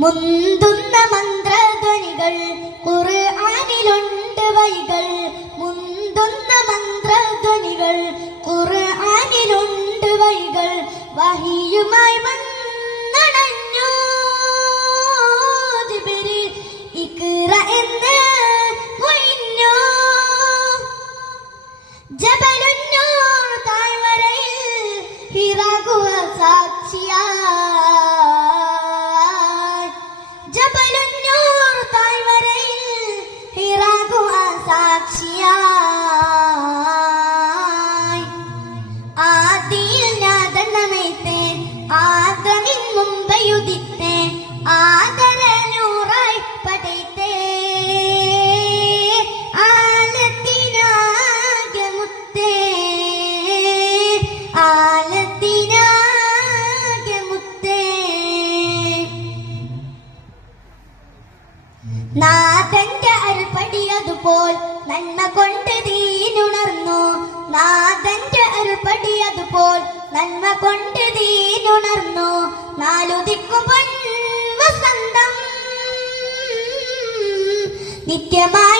മുന്തുന്ന മന്ത്രധ്വനികൾ ഖുർആനിലുണ്ട് വൈകൾ മുന്തുന്ന മന്ത്രധ്വനികൾ ഖുർആനിലുണ്ട് വൈകൾ വഹിയുമായി വന്നണഞ്ഞു ജിബ്രീൽ ഇഖ്റ എന്ന് മൊഴിഞ്ഞു ജബലുന്നൂർ താഴ്വരയിൽ ഹിറകുവ സാക്ഷിയായി നാഥന്റെ അരുൾപടിയതുപോൽ നന്മ കൊണ്ട് ദീനുണർന്നു. നാഥന്റെ അരുൾപടിയതുപോൽ നന്മ കൊണ്ട് ദീനുണർന്നു. നാലു ദിക്കും വസന്തം നിത്യമായി